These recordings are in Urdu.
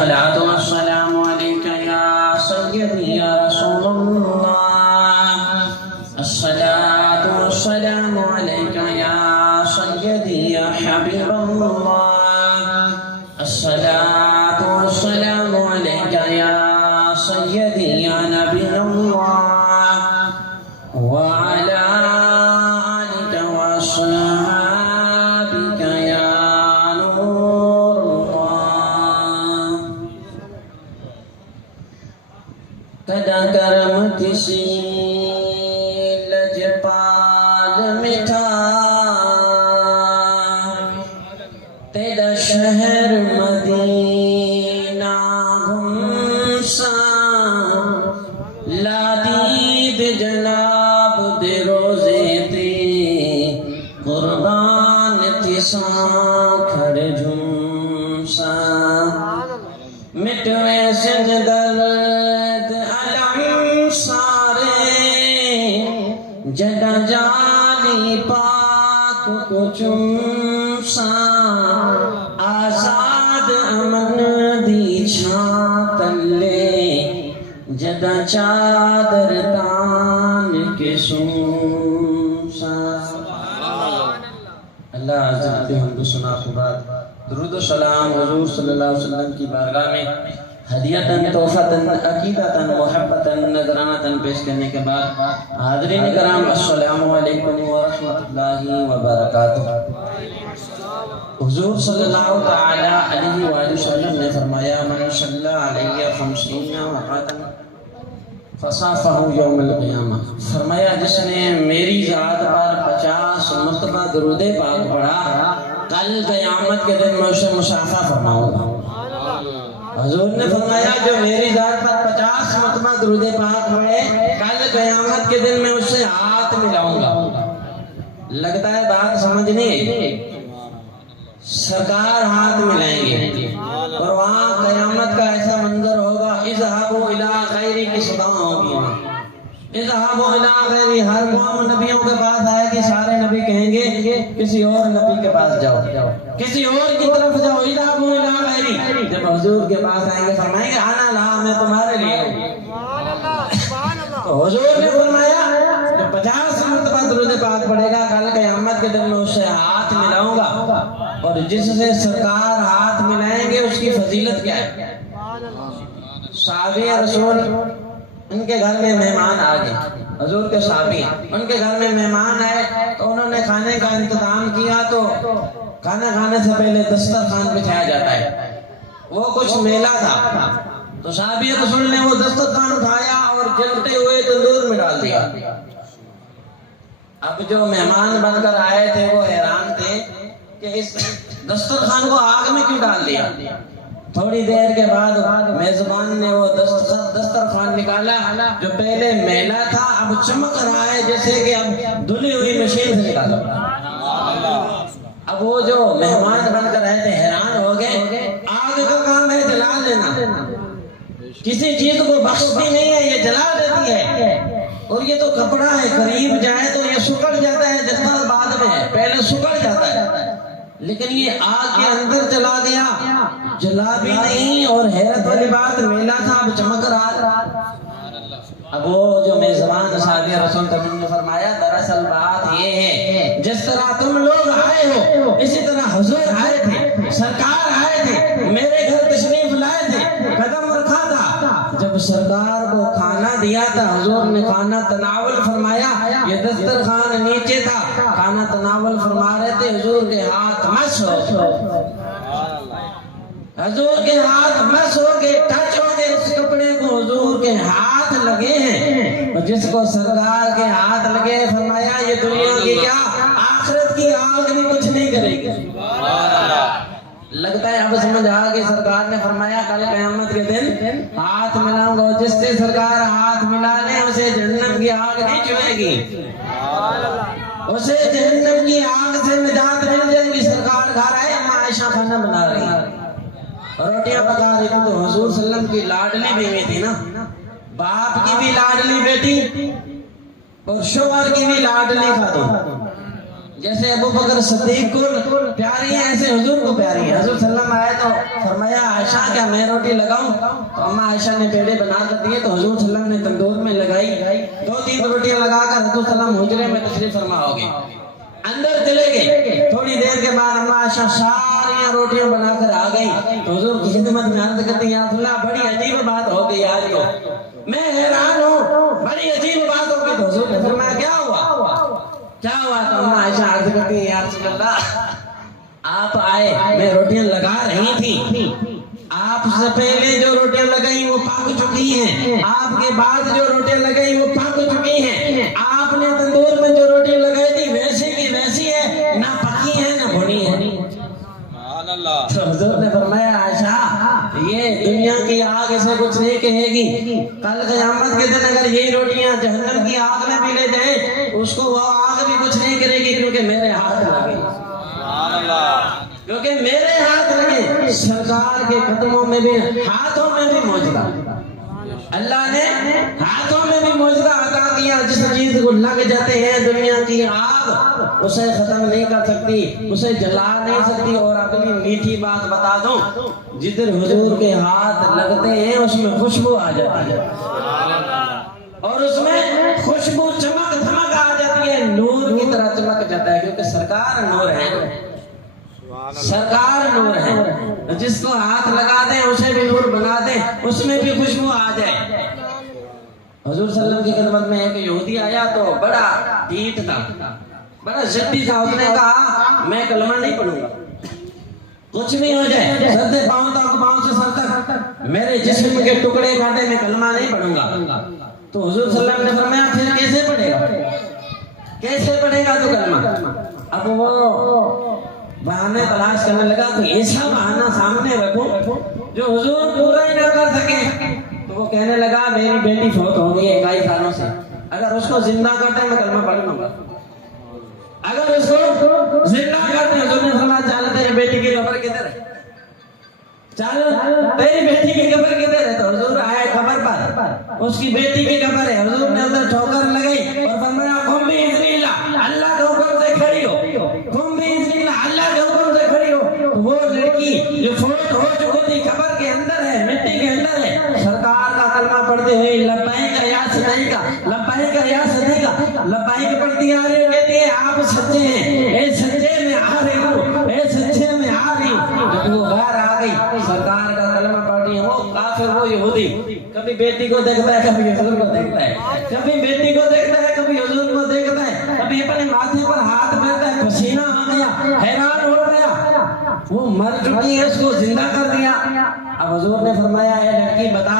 الصلاة والسلام عليك يا سيدي يا رسول الله. الصلاة والسلام عليك يا سيدي يا حبيب الله. الصلاة والسلام عليك يا سيدي يا نبي الله. وعلى آلك وأصحابك يا نور الله. کدا کرم کسی لجپال مٹھا تیرا شہر مدینہ گھمسا لا دید جناب دے روزے تے قربان تساں کھڑ جھمسا مٹوے سنج درد علم سارے جڈا جانی پاک کو چمسا آزاد امن دی چھاں تلے جدا چادر تان کے سوسا. اللہ عزت کے حمد و ثنا کے بعد درود و سلام حضور صلی اللہ علیہ وسلم کی بارگاہ میں ہدیتاً تحفتاً عقیدتاً محبتاً نذرانتاً پیش کرنے کے بعد حاضرین کرام السلام علیکم ورحمۃ اللہ وبرکاتہ. حضور صلی اللہ تعالی علیہ وآلہ وسلم نے فرمایا من صلی علیہ 50 مرۃ فصافہ یوم القیامہ. فرمایا جس نے میری ذات پر 50 مرتبہ درود پاک پڑھا کل قیامت کے دن میں اسے مصافحہ فرماؤں گا. حضور نے فرمایا جو میری ذات پر 50 مرتبہ درود پاک پڑھے کل قیامت کے دن میں اسے ہاتھ ملاؤں گا. لگتا ہے بات سمجھ نہیں. سرکار ہاتھ ملائیں گے اور وہاں قیامت کا ایسا منظر ہوگا اذهبوا الى غیری کی صدا ہوگی. اذهبوا الى غیری ہر قوم نبیوں کے پاس آئے گی. سارے نبی کہیں گے کسی اور نبی کے پاس جاؤ کسی اور کی طرف جاؤ. اذهبوا الى غیری جب حضور کے پاس آئیں گے فرمائیں گے انا لا میں تمہارے لیے ہوں. تو حضور نے فرمایا کہ 50 مرتبہ درود پاک پڑھے گا کل قیامت کے دن میں اس سے ہاتھ ملاؤں گا. اور جس سے سرکار ہاتھ ملائیں گے اس کی فضیلت کیا ہے. صحابی رسول ان کے گھر میں مہمان آ گئے. حضور کے صحابی ان کے گھر میں مہمان آئے تو انہوں نے کھانے کا انتظام کیا. تو کھانا کھانے سے پہلے دسترخوان بچھایا جاتا ہے. وہ کچھ میلہ تھا تو صحابی رسول نے وہ دسترخوان اٹھایا اور جلتے ہوئے تندور میں ڈال دیا. اب جو مہمان بن کر آئے تھے وہ حیران تھے کہ اس دسترخوان کو آگ میں کیوں ڈال دیا. تھوڑی دیر کے بعد میزبان نے وہ دسترخوان نکالا جو پہلے میلا تھا اب چمک رہا ہے جیسے کہ اب دھلی ہوئی مشین سے نکالا. اب وہ جو مہمان بن کر رہے تھے حیران ہو گئے. آگ کا کام ہے جلا دینا. کسی چیز کو بخشتی نہیں ہے یہ جلا دیتی ہے. اور یہ تو کپڑا ہے قریب جائے تو یہ سکڑ جاتا ہے. جتنا بعد میں ہے پہلے سکڑ جاتا ہے لیکن یہ آگ کے اندر چلا گیا جلا بھی نہیں. اور حیرت والی بات میلہ تھا اب چمک رہا. اب وہ جو میزبان صحابی رسول نے فرمایا دراصل بات یہ ہے جس طرح تم لوگ آئے ہو اسی طرح حضور آئے تھے سرکار آئے تھے میرے گھر تشریف لائے تھے قدم رکھا تھا. جب سرکار کو کھانا دیا تھا حضور نے کھانا تناول فرمایا. یہ دسترخوان نیچے تھا کھانا تناول فرما رہے تھے. حضور کے ہاتھ مس ہو حضور کے ہاتھ مس ہو کے ٹچ ہو گئے. اس کپڑے کو حضور کے ہاتھ لگے ہیں اور جس کو سرکار کے ہاتھ لگے فرمایا یہ دنیا کی کیا آخرت کی آگ بھی کچھ نہیں کرے گی. لگتا ہے اب سمجھ آ گئی. سرکار نے فرمایا کل قیامت کے دن ہاتھ ملاؤں گا. جس سے سرکار ہاتھ ملا لے اسے جہنم کی آگ نہیں چھوئے گی. اسے جہنم کی آگ سے نجات مل جائے گی. سرکار گھر آئے اما عائشہ کھانا بنا رہی روٹیاں پکا رہی تھی تو حضور صلی اللہ علیہ وسلم کی لاڈلی بیوی تھی نا. باپ کی بھی لاڈلی بیٹی اور شوہر کی بھی لاڈلی خاتون. جیسے ابو بکر صدیق کو پیاری ہیں ایسے حضور کو پیاری ہیں. حضور صلی اللہ علیہ وسلم آئے تو فرمایا عائشہ کیا میں روٹی لگاؤں؟ تو اما عائشہ نے پیڑے بنا کر دیے تو حضور صلی اللہ علیہ وسلم نے تندور میں لگائی. 2-3 روٹیاں لگا کر حضور صلی اللہ علیہ وسلم حجرے میں تشریف فرما ہو گئے, اندر چلے گئے. تھوڑی دیر کے بعد اما عائشہ ساری روٹیاں بنا کر آ گئی تو حضور کی خدمت میں عرض کرتی ہیں یا رسول اللہ بڑی عجیب بات ہو گئی آج تو, میں حیران ہوں, بڑی عجیب بات ہو گئی. تو حضور نے فرمایا کیا ہوا؟ کیا ہوا؟ تو اما عائشہ عرض کرتی ہیں یا رسول اللہ آپ آئے, میں روٹیاں لگا رہی تھی, آپ سے پہلے جو روٹیاں لگائی وہ پک چکی ہیں, آپ کے بعد جو روٹیاں لگائی وہ پک چکی ہیں. آپ نے تندور میں جو روٹی لگائی تھی ویسے کی ویسی ہے, نہ پکی ہے نہ بھونی ہے. تو حضور نے فرمایا عائشہ یہ دنیا کی آگ اسے کچھ نہیں کہے گی, کل قیامت کے دن اگر یہی روٹیاں جہنم کی آگ میں بھی لے جائے اس کو وہ آگ بھی کچھ نہیں کرے گی, کیونکہ میرے ہاتھ لگے, کیونکہ میرے ہاتھ لگے. سرکار کے قدموں میں بھی ہاتھوں میں بھی معجزہ, اللہ نے ہاتھوں میں بھی معجزہ عطا کیا. جس چیز کو لگ جاتے ہیں دنیا کی آگ اسے ختم نہیں کر سکتی, اسے جلا نہیں سکتی. اور اپنی میٹھی بات بتا دوں, جدھر حضور کے ہاتھ لگتے ہیں اس میں خوشبو آ جاتی ہے, اور اس میں خوشبو چمک دھمک آ جاتی ہے, نور کی طرح چمک جاتا ہے, کیونکہ سرکار نور ہے, سرکار نور ہے. جس کو ہاتھ لگا دیں اسے بھی نور بنا دیں, اس میں بھی خوشبو آ جائے. حضور صلی اللہ علیہ وسلم کی خدمت میں ایک یہودی آیا تو بڑا ڈھیٹ تھا, بڑا ضدی تھا. اس نے کہا میں کلمہ نہیں پڑھوں گا, کچھ بھی ہو جائے, سر سے پاؤں تک, پاؤں سے سر تک میرے جسم کے ٹکڑے کاٹے, میں کلمہ نہیں پڑھوں گا. تو حضور صلی اللہ علیہ وسلم نے فرمایا پھر کیسے پڑھے گا, کیسے پڑھے گا تو کلمہ؟ اب وہ بہانے تلاش کرنے لگا, تو ایسا بہانہ سامنے رکھو جو حضور پورا ہی نہ کر سکے. تو وہ کہنے لگا میری بیٹی فوت ہو گئی ہے 21 سالوں سے, اگر اس کو زندہ کرتے میں کلمہ پڑھ لوں گا, اگر اس کو زندہ کرتے. حضور نے فرمایا چل تیری بیٹی کی قبر کدھر ہے, چل تیری بیٹی کی قبر کدھر ہے. تو حضور آئے قبر پر, اس کی بیٹی کی قبر ہے. حضور نے ادھر ٹھوکر لگائی اور فرمایا قم بِإِذْنِ اللَّهِ, اللہ کے حکم سے کھڑی ہو, قم بِإِذْنِ اللَّهِ, اللہ کے حکم سے کھڑی ہو. وہ لڑکی جو فوت ہو چکی تھی قبر کے اندر ہے, مٹی کے اندر ہے, سرکار کا کلمہ پڑھتے ہوئے لبیک یا صدیق, لبیک یا صدیق, لبیک پڑھتی آ رہی, کہتی ہے آپ سچے ہیں, اے سچے میں آ رہی ہوں, اے سچے میں آ رہی ہوں. جب وہ باہر آ گئی سرکار کا کلمہ پڑھ رہی ہے, وہ کافر, وہ یہودی کبھی بیٹی کو دیکھتا ہے, کبھی حضور کو دیکھتا ہے, کبھی بیٹی کو دیکھتا ہے, کبھی حضور کو دیکھتا ہے, کبھی اپنے ماتھے پر ہاتھ پھیرتا ہے, پسینہ آ گیا, حیران ہو گیا, وہ مر چکی ہے, اس کو زندہ کر دیا. اب حضور نے فرمایا اے لڑکی بتا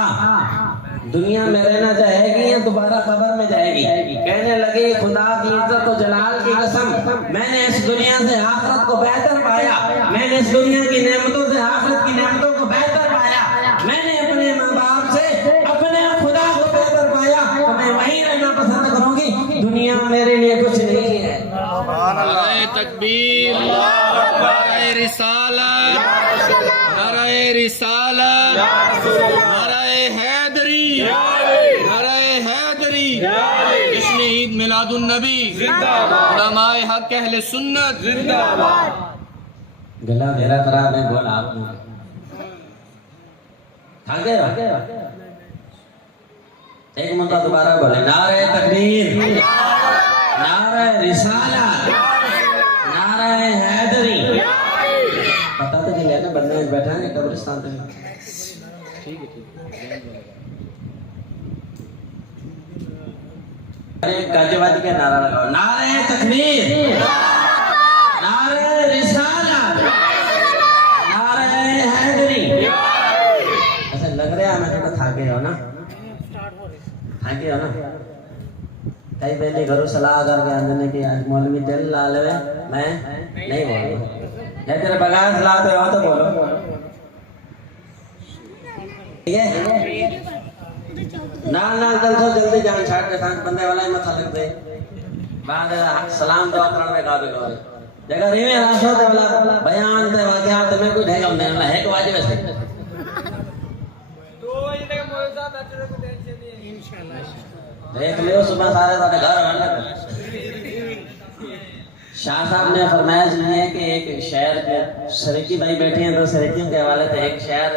دنیا میں رہنا چاہے گی یا دوبارہ قبر میں جائے گی؟ کہنے لگی خدا کی عزت و جلال کی قسم, میں نے اس دنیا سے آخرت کو بہتر پایا, میں نے اس دنیا کی نعمتوں سے آخرت کی نعمتوں کو بہتر پایا, میں نے اپنے ماں باپ سے اپنے خدا کو بہتر پایا, تو میں وہیں رہنا پسند کروں گی, دنیا میرے لیے کچھ نہیں ہے. نعرہ تکبیر, نعرہ رسالت, نعرہ رسالت, نعرہ حیدری, نعرہ حیدری, جشن عید میلاد النبی, علماء حق اہل سنت زندہ باد. گلا میرا خراب ہے, بول آپ نے تھک گئے, ایک مرتبہ دوبارہ بولے نعرہ تکبیر, نعرہ رسالت, نعرہ حیدری. پتہ تو چلے نا بندے بیٹھا ہے قبرستان پہ. گاجوادی کا نعرہ لگاؤ, نعرہ تکبیر, نعرہ رسالت, نعرہ حیدری. ایسا لگ رہا ہے میں تو تھک گئے ہو نا, تھک گئے ہو نا. کئی پہلے گھروں صلاح کر کے آنے کی آج مولوی دل لا لے, میں نہیں بولوں, یا تیرے بغیر صلاح تو ہو تو بولو, ٹھیک ہے. نال نال دل سو جلدی جان چھاڑ کے سانس بندے والا ہی متھا لگ دے, بعد سلام دعا کرنے میں قابل ہو جگہ ریوے راسو تے والا بیان تے واقعات میں کوئی ڈھیک ہونے والا ہے کہ واجب ہے. دیکھ لیو صبح سارے سارے گھر آنے شاہ صاحب نے فرمایا سنیے کہ ایک شعر کے سرکی بھائی بیٹھے ہیں تو سرکیوں کے حوالے سے ایک شعر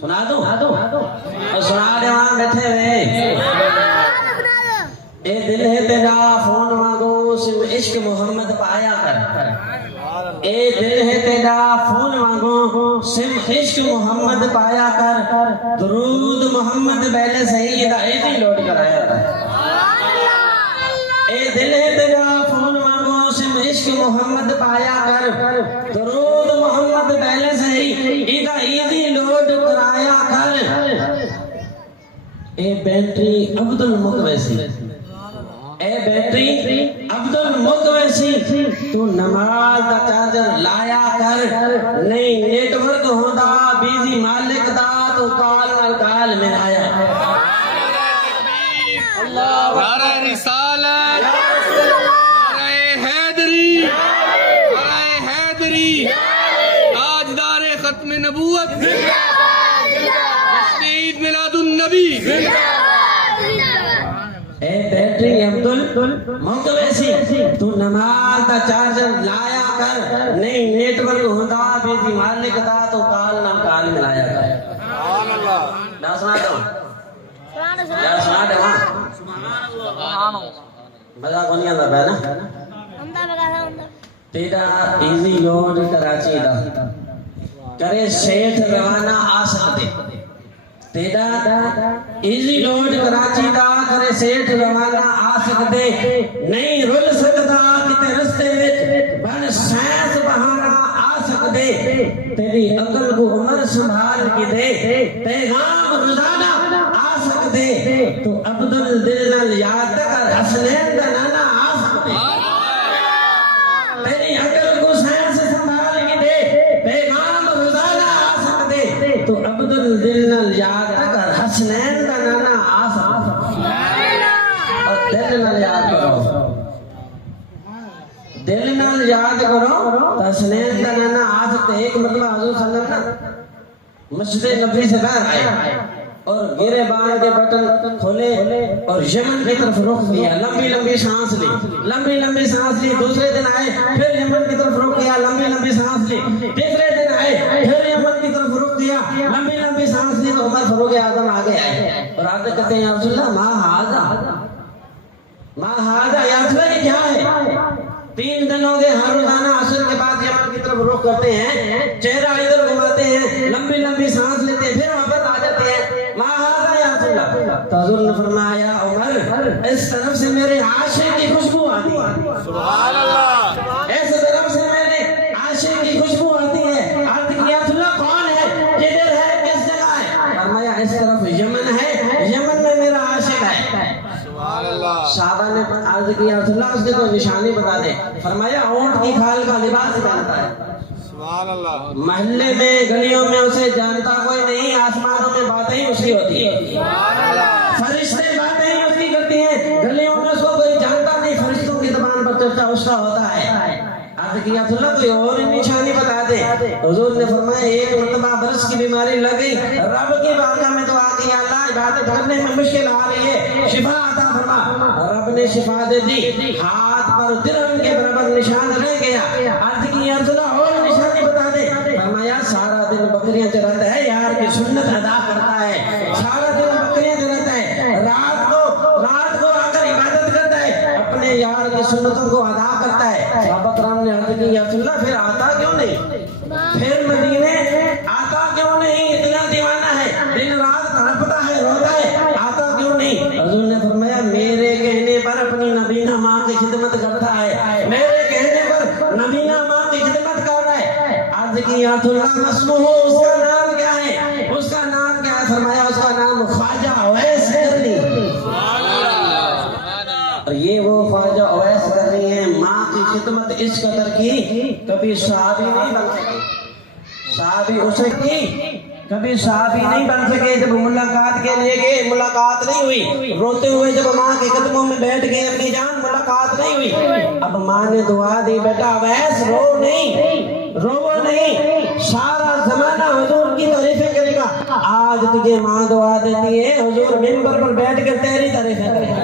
سنا دوں اور سنا دے وہاں بیٹھے ہوئے. اے دل ہے تیرا فون مانگو صرف عشق محمد پایا کر. اے دل ہے تیرا فون مانگو صرف عشق محمد پایا کر. درود محمد پہلے صحیح ہدایت لوٹ کرایا کر. اے دل ہے تیرا فون مانگو صرف عشق محمد پایا کر. درود محمد پہلے صحیح ہدایت لوٹ کرایا کر. اے بیٹری عبد المقویسی اے بیٹری عبد المقویسی تو نماز دا چارجر لایا کر. نہیں نیٹ ورک ہوندا بیزی مالک دا تو کال نال کال ملایا. نعرہ رسالت، نعرہ حیدری، نعرہ حیدری، تاجدار ختم نبوت، جشن عید میلاد النبی. اے بیٹری عبد المقویسی تو نماز دا چارجر لایا کر. نہیں نیٹ ورک ہوندا بیزی مالک دا تو کال نال کال ملایا کر. نہ سنا دو یا سنا دے وہاں مزہ کو نہیں آتا پہ نا. تیرا ایزی لوڈ کراچی دا کرے سیٹھ روانہ آ سکتے. تیرا ایزی لوڈ کراچی دا کرے سیٹھ روانہ آ سکتے. نہیں رل سکتا کتے رستے وچ بن سینس بہانا آ سکتے. تیری عقل کو عمر سنبھال کے دے پیغام روزانہ آ سکتے. تو عبد الدل نال یاد کر حسنین دا نانا آ سکتے. تیری عقل کو سینس سنبھال کے دے پیغام روزانہ آ سکتے. تو عبد الدل نال یاد کر حسنین دا نانا آ سکتے. اور دل نال یاد کرو، دل نال یاد کرو تو حسنین دا نانا آ سکتے. ایک مرتبہ حضور صلی اللہ علیہ وسلم مسجد نبوی سے باہر آئے اور گرے بان کے بٹن کھولے اور یمن کی طرف رخ کیا. لمبی لمبی سانس لی، لمبی لمبی سانس لی. دوسرے دن آئے پھر یمن کی طرف رخ کیا، لمبی لمبی سانس لی. تیسرے دن آئے پھر یمن کی طرف رخ کیا، لمبی لمبی سانس لی. تو عمر فاروق اعظم آگے آئے اور آپ کہتے ہیں یا رسول اللہ ما ہاذا یا رسول اللہ کیا ہے. 3 دن ہو گئے ہر روزانہ عصر کے بعد یمن کی طرف رخ کرتے ہیں، چہرہ ادھر گھماتے ہیں، لمبی لمبی سانس لیتے ہیں، پھر واپس آ جاتے ہیں. ما ہاذا یا رسول اللہ. تو حضور نے فرمایا عمر اس طرف سے میرے عاشق کی خوشبو آتی ہے. سبحان اللہ. اس طرف سے میرے عاشق کی خوشبو آتی ہے. عرض کیا رسول اللہ کون ہے، کدھر ہے، کس جگہ ہے. فرمایا اس طرف یمن ہے، یمن میں میرا عاشق ہے. سبحان اللہ. صحابہ نے عرض کیا رسول اللہ اس کی کوئی نشانی بتا دے. فرمایا اونٹ کی کھال کا لباس پہنتا ہے. سبحان اللہ. محلے میں گلیوں میں اسے جانتا کوئی نہیں، آسمانوں میں باتیں ہی اس کی ہوتی ہے. فرشتے باتیں ہی اس کی کرتی ہیں، گلیوں میں اس کو کوئی جانتا نہیں، فرشتوں کی زبان پر چرچا اس کا ہوتا ہے. عرض کیا رسول اللہ کوئی اور نشانی بتا دے. حضور نے فرمایا ایک مرتبہ برس کی بیماری لگ گئی، رب کی بارگاہ میں دعا کی اللہ عبادت کرنے میں مشکل آ رہی ہے، شفا عطا فرما. رب نے شفا دے دی، ہاتھ پر درہم کے برابر نشان رہ گیا. عرض کی یا رسول اللہ اور نشانی بتا دے. فرمایا سارا دن بکریاں چراتا ہے، یار کی سنت ادا کرتا ہے، سارا دن بکریاں چراتا ہے، رات کو آ کر عبادت کرتا ہے، اپنے یار کی سنتوں کو ادا کرتا ہے. صحابہ کرام نے عرض کی یا رسول اللہ پھر آتا کیوں نہیں، پھر مدینے آتا کیوں نہیں، اتنا دیوانہ ہے، دن رات تڑپتا ہے، روتا ہے، آتا کیوں نہیں. حضور نے فرمایا میرے کہنے پر اپنی نبینہ ماں کی خدمت کرتا ہے، میرے کہنے پر نبینہ ماں کی خدمت کر رہا ہے. عرض کی یا رسول اللہ مسموح اس کا نام کیا ہے، اس کا نام کیا ہے. فرمایا اس کا نام خواجہ اویس کرنی. اور یہ وہ خواجہ اویس کرنی ہے، ماں کی خدمت اس قدر کی کبھی صحابی نہیں بن سکے. صحابی اسے کی کبھی صحابی نہیں بن سکے. جب ملاقات کے لیے گئے ملاقات نہیں ہوئی، روتے ہوئے جب ماں کے قدموں میں بیٹھ گئے اپنی جان ملاقات نہیں ہوئی. اب ماں نے دعا دی بیٹا اویس رو نہیں، سارا زمانہ حضور کی تعریفیں کرے گا. آج تجھے ماں دعا دیتی ہے، حضور منبر پر بیٹھ کر تیری تعریفیں کرے گا.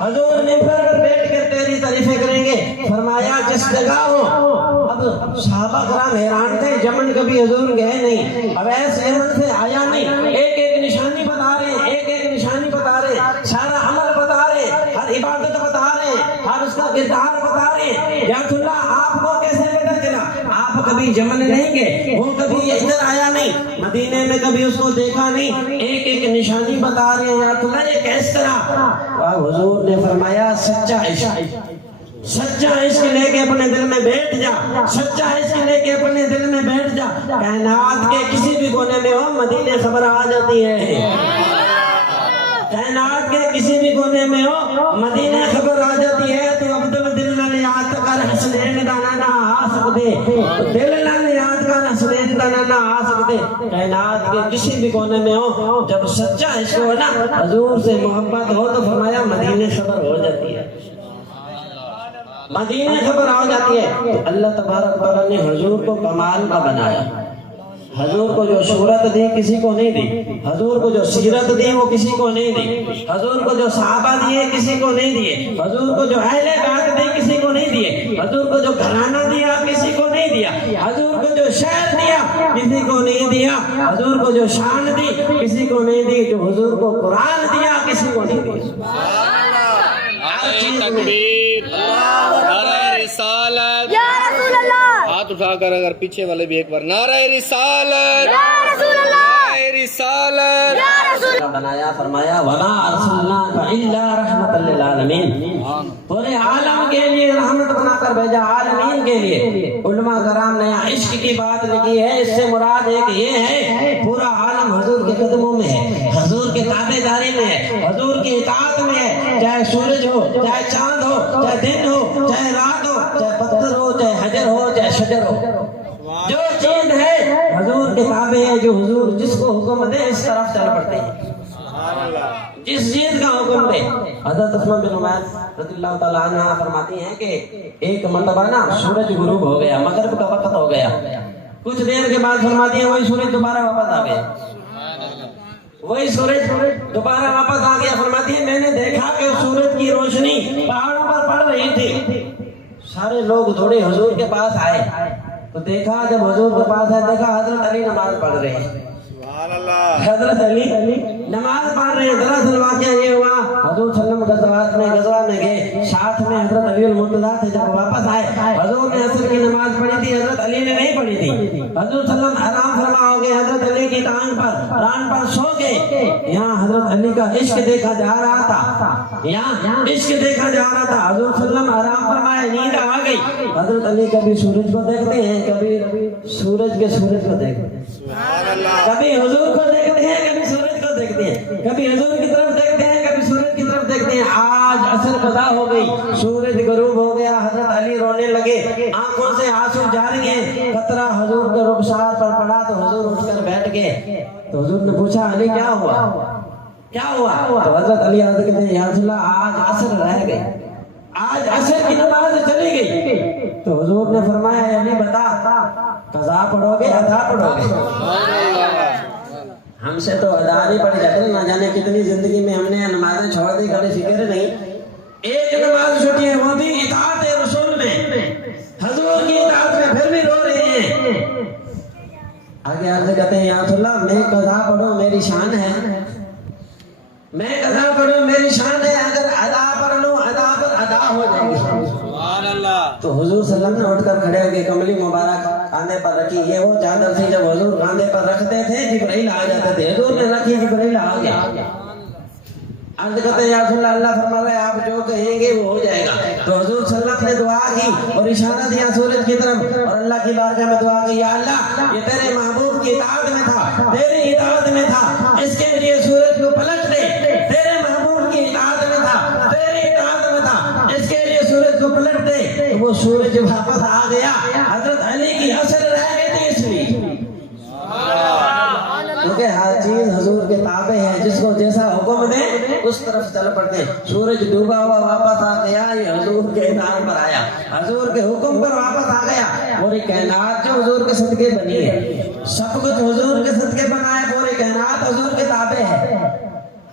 حضور ممبر پر بیٹھ کر تیری تعریفیں کریں گے. فرمایا جس جگہ ہو. اب صحابہ کرام حیران تھے, یمن کبھی حضور گئے نہیں, اب ایسے یمن سے آیا نہیں, ایک ایک نشانی بتا رہے, ایک ایک نشانی بتا رہے, سارا عمل بتا رہے, ہر عبادت بتا رہے, ہر اس کا کردار بتا رہے. یا اللہ آپ کو کیسے پتہ چلا؟ آپ کبھی یمن نہیں گئے, وہ کبھی ادھر آیا نہیں, مدینے میں کبھی اس کو دیکھا نہیں, ایک ایک نشانی بتا رہے ہیں. یا اللہ یہ کس طرح؟ حضور نے فرمایا سچا عشق, سچا عشق لے کے اپنے دل میں بیٹھ جا, سچا عشق لے کے اپنے دل میں بیٹھ جا. کائنات کے کسی بھی کونے میں ہو مدینے خبر آ جاتی ہے. کائنات کے کسی بھی کونے میں ہو مدینے خبر آ جاتی ہے. تو عبدال دل نہ یاد کر حسنین دانا نہ آ سکتے, دل نہ یاد کر حسنین دانا نہ آ سکتے. کائنات کے کسی بھی کونے میں ہو, جب سچا عشق ہو نا, حضور سے محبت ہو, تو فرمایا مدینے خبر ہو جاتی ہے, مدینے خبر آ جاتی ہے. تو اللہ تبارک تعالیٰ نے حضور کو کمال کا بنایا. حضور کو جو صورت دی کسی کو نہیں دی, حضور کو جو سیرت دی وہ کسی کو نہیں دی, حضور کو جو صحابہ دیے کسی کو نہیں دیے, حضور کو جو اہل بیت دی کسی کو نہیں دیے, حضور کو جو گھرانہ دیا کسی کو نہیں دیا, حضور کو جو شہر دیا کسی کو نہیں دیا, حضور کو جو شان دی کسی کو نہیں دی, جو حضور کو قرآن دیا کسی کو نہیں دیا. تکبیر, نعرہ رسالت, یا رسول اللہ. ہاتھ اٹھا کر اگر پیچھے والے بھی ایک بار نعرہ رسالت, یا رسول اللہ. نعرہ رسالت. یا رسول اللہ. بنایا, فرمایا وَمَا أَرْسَلْنَاكَ إِلَّا رَحْمَةً لِّلْعَالَمِينَ, پورے عالم کے لیے رحمت بنا کر بھیجا, عالمین کے لیے. علماء کرام نے عشق کی بات لکھی ہے, اس سے مراد ایک یہ ہے پورا عالم حضور کے قدموں میں ہے, حضور کے تابع داری میں ہے, حضور کی اطاعت میں ہے. چاہے سورج ہو, چاہے چاند ہو, چاہے دن ہو, چاہے رات ہو, چاہے پتھر ہو, چاہے حجر ہو, چاہے شجر ہو, جو چیز ہے حضور کے تابع ہے. جو حضور جس کو حکم دے اس طرف چل پڑتے ہیں, جس چیز کا حکم دے. حضرت عثمان بن عمیر رضی اللہ تعالیٰ عنہ فرماتی ہیں کہ ایک مرتبہ نا سورج غروب ہو گیا, مغرب کا وقت ہو گیا, کچھ دیر کے بعد فرماتی ہیں وہی سورج دوبارہ واپس آ گیا, وہی سورج دوبارہ واپس آ گیا. فرماتی ہے میں نے دیکھا کہ سورج کی روشنی پہاڑوں پر پڑ رہی تھی. سارے لوگ دوڑے حضور کے پاس آئے, تو دیکھا جب حضور کے پاس آئے, دیکھا حضرت علی نماز پڑھ رہے ہیں, حضرت علی نماز پڑھ رہے ہیں. دراصل واقعہ یہ ہوا, حضور صلی اللہ علیہ وسلم غزوہ میں گئے, ساتھ میں حضرت علی المرتضیٰ تھے. جب واپس آئے حضور نے عصر کی نماز پڑھی تھی, حضرت علی نے نہیں پڑھی تھی. حضور صلی اللہ علیہ وسلم آرام فرما ہو گئے, حضرت علی کی ران پر سو گئے. یہاں حضرت علی کا عشق دیکھا جا رہا تھا, یہاں عشق دیکھا جا رہا تھا. حضور صلی اللہ علیہ وسلم آرام فرمائے, نیند آ گئی. حضرت علی کبھی سورج کو دیکھتے ہیں, کبھی سورج کو دیکھتے ہیں, کبھی حضور کو دیکھتے ہیں, کبھی سورج کو دیکھتے ہیں, کبھی حضور کی طرف دیکھتے ہیں, کبھی سورج کی طرف دیکھتے ہیں. آج عصر قضا ہو گئی, سورج غروب ہو گیا, حضرت علی رونے لگے, آنکھوں سے آنسو جاری ہیں. قطرہ حضور کے رخسار پر پڑا تو حضور اٹھ کر بیٹھ گئے. تو حضور نے پوچھا علی کیا ہوا, کیا ہوا؟ تو حضرت علی عرض کہتے ہیں یا رسول اللہ آج عصر رہ گئی, آج عصر کی نماز چلی گئی. تو حضور نے فرمایا علی بتا قضا پڑھو گے ادا پڑھو گے؟ ہم سے تو ادا نہیں پڑھی جاتی, نہ جانے کتنی زندگی میں ہم نے نمازیں چھوڑ دی, کبھی فکر نہیں. ایک نماز چھوٹی ہے وہ بھی اطاعت رسول میں, حضور کی اطاعت میں, پھر بھی رو رہے ہیں. آگے عرض کرتے ہیں یا رسول اللہ میں قضا پڑھوں میری شان ہے, میں قضا پڑھوں میری شان ہے, اگر ادا پڑھ لوں ادا پر ادا ہو جائے گی. تو حضور صلی اللہ علیہ وسلم نے اٹھ کر کھڑے ہو گئے, کملی مبارک کاندھے پر رکھی. یہ وہ چادر تھی جب حضور کاندھے پر رکھتے تھے جبرائیل آ جاتے تھے, حضور نے رکھی جبرائیل آ گیا. عرض کرتے ہیں یا رسول اللہ, اللہ فرما رہا ہے آپ جو کہیں گے وہ ہو جائے گا. تو حضور صلی اللہ علیہ وسلم نے دعا کی اور اشارہ دیا سورج کی طرف, اور اللہ کی بارگاہ میں دعا کی یا اللہ یہ تیرے محبوب کی اطاعت میں تھا, تیری اطاعت میں تھا, اس کے لیے سورج کو پلٹ دے. تیرے محبوب کی اطاعت میں تھا, تیری اطاعت میں تھا, اس کے لیے سورج کو پلٹ دے. تو وہ سورج واپس آ گیا. حضرت علی کی اثر رہ گئی تھی اس لیے, کیونکہ ہر چیز حضور کے تابع ہے, جس کو جیسا حکم دے اس طرف چل پڑتے. سورج ڈوبا ہوا واپس آ گیا, یہ حضور کے اطاعت پر آیا, حضور کے حکم پر واپس آ گیا. پوری کائنات جو حضور کے صدقے بنی ہے, سب کچھ حضور کے صدقے بنا ہے. پوری کائنات حضور کے تابع ہے,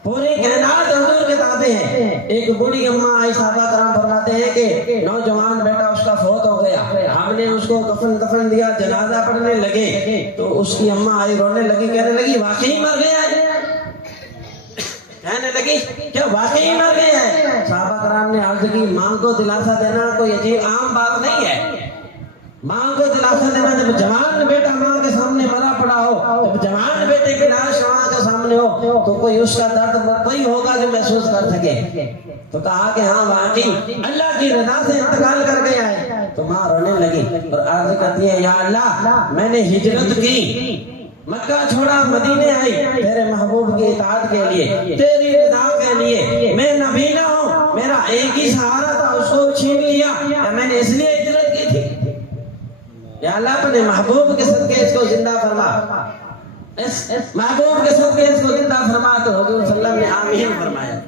پوری کائنات حضور کے تابع ہے. ایک بڑی اماں آئی، صحابہ کرام فرماتے ہیں کہ نوجوان بیٹا اس کا فوت ہو گیا، ہم نے اس کو کفن دیا، جنازہ پڑھنے لگے تو اس کی اماں آئی، رونے لگی، کہنے لگی واقعی مر گیا ہے، کہنے لگی کیا واقعی مر گیا ہے؟ صحابہ کرام نے عرض کی ماں کو دلاسا دینا کوئی عجیب عام بات نہیں ہے، ماں کو دلاسا دینا جب جوان بیٹا ماں کے سامنے مرا پڑا ہو، جب جوان بیٹے کی لاش ماں کے سامنے ہو تو کوئی اس کا درد کوئی ہوگا جو محسوس کر سکے، تو کہا کہ ہاں واقعی اللہ کی رضا سے انتقال کر گیا ہے، تو ماں رونے لگی اور عرض کرتی ہے یا اللہ میں نے ہجرت کی، مکہ چھوڑا، مدینے آئی تیرے محبوب کی اطاعت کے لیے، تیری رضا کے لیے، میں نبینا ہوں، میرا ایک ہی سہارا تھا اس کو چھین لیا، یا میں نے اس لیے ہجرت کی تھی، یا اللہ اپنے محبوب کے صدقے اس کو زندہ فرما، اس محبوب کے صدقے اس کو زندہ فرما، تو حضور صلی اللہ علیہ وسلم نے آمین فرمایا،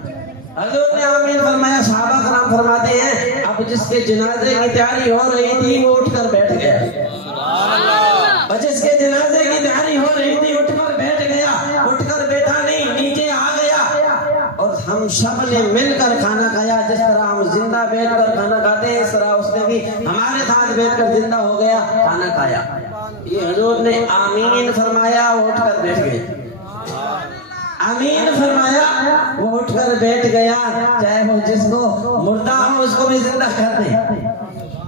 حضور نے آمین فرمایا، صحابہ کرام فرماتے ہیں اب جس کے جنازے کی تیاری ہو رہی تھی وہ اٹھ کر بیٹھ گیا، اور جس کے جنازے کی تیاری ہو رہی تھی اٹھ کر بیٹھ گیا، اٹھ کر بیٹھا نہیں نیچے آ گیا، اور ہم سب نے مل کر کھانا کھایا، جس طرح ہم زندہ بیٹھ کر کھانا کھاتے ہیں اس طرح اس نے بھی ہمارے ساتھ بیٹھ کر زندہ ہو گیا، کھانا کھایا، یہ حضور نے آمین فرمایا، وہ اٹھ کر بیٹھ گئے، آمین فرمایا وہ اٹھ کر بیٹھ گیا، چاہے وہ جس کو مردہ ہو اس کو بھی زندہ کر دے،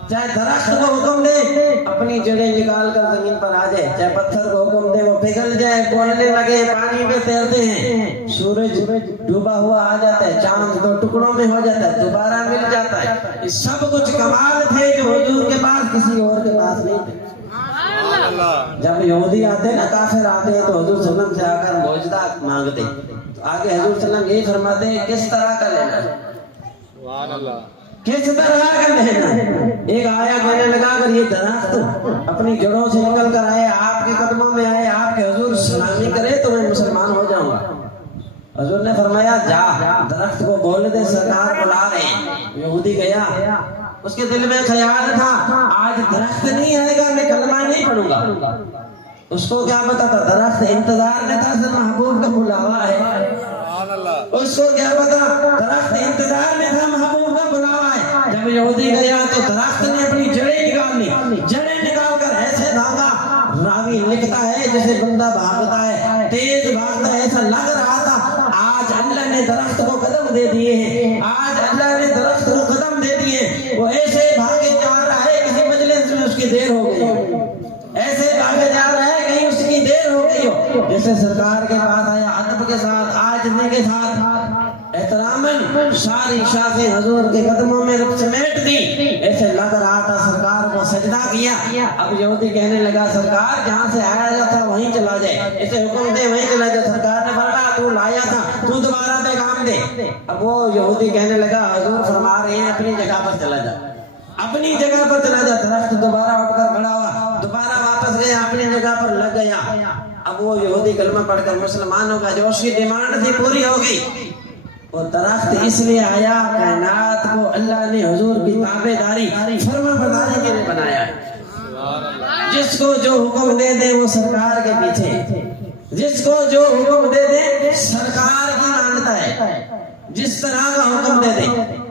چاہے درخت کو حکم دے اپنی جڑیں نکال کر زمین پر آ جائے، چاہے پتھر کو حکم دے وہ پگھل جائے، بولنے لگے، پانی میں تیرتے ہیں، سورج ڈوبا ہوا آ جاتا ہے، چاند دو ٹکڑوں میں ہو جاتا ہے، دوبارہ مل جاتا ہے، یہ سب کچھ کمال تھے جو حضور کے پاس کسی اور کے پاس نہیں تھے۔ جب یہودی آتے نا، کافر آتے ہیں تو حضور صلی اللہ علیہ وسلم سے آ کر معجزہ مانگتے، تو آگے حضور صلی اللہ علیہ وسلم یہی فرماتے ہیں کس طرح کا لینا ہے، کس طرح کا لینا ہے۔ ایک آیا کہنے لگا اگر یہ درخت اپنی جڑوں سے نکل کر آئے، آپ کے قدموں میں آئے، آپ کے حضور سلامی کرے تو میں مسلمان ہو جاؤں گا، حضور نے فرمایا جا درخت کو بول دے سرکار بلا رہے ہیں، یہودی گیا، اس کے دل میں خیال تھا آج درخت نہیں آئے گا میں کلمہ نہیں پڑھوں گا، اس کو کیا پتا تھا درخت انتظار میں تھا، صرف محبوب کا بلاوا ہے، اس کو کیا پتا درخت انتظار میں تھا، محبوب کا بلاوا ہے۔ جب یہودی گیا تو درخت نے اپنی جڑیں نکال لی، جڑیں نکال کر ایسے بھاگا، راوی لکھتا ہے جیسے بندہ بھاگتا ہے، تیز بھاگتا ہے، ایسا لگ رہا تھا آج اللہ نے درخت کو قدم دے دیے ہیں، آج اللہ نے درخت کو قدم دے دیے، وہ ایسے بھاگے جا رہا ہے کسی مجلس میں اس کی دیر ہو گئی ہو، ایسے بھاگے جا رہا ہے کہیں اس کی دیر ہو گئی ہو، جیسے سرکار کے پاس آیا ادب کے ساتھ، عاجزی کے ساتھ، احتراماً ساری شاخیں حضور کے قدموں میں سمیٹ دی، ایسے لگ رہا تھا سرکار کو سجدہ کیا۔ اب یہودی کہنے لگا سرکار جہاں سے آیا تھا وہیں چلا جائے، اسے حکم دے وہیں چلا جائے، سرکار نے فرمایا تو لایا تھا تو دوبارہ پیغام دے۔ اب وہ یہودی کہنے لگا حضور فرما رہے ہیں اپنی جگہ پر چلا جا، اپنی جگہ پر چلا جا۔ درخت دوبارہ اٹھ کر کھڑا ہوا، دوبارہ واپس گیا، اپنی جگہ پر لگ گیا۔ اب وہ یہودی کلمہ پڑھ کر مسلمانوں کا جو اس کی ڈیمانڈ تھی پوری ہو گئی۔ وہ درخت اس لیے آیا کائنات کو اللہ نے حضور کی تابعداری فرما برداری کے لیے بنایا ہے۔ جس کو جو حکم دے دے وہ سرکار کے پیچھے، جس کو جو حکم دے دے سرکار کی مانتا ہے، جس طرح کا حکم دے دے۔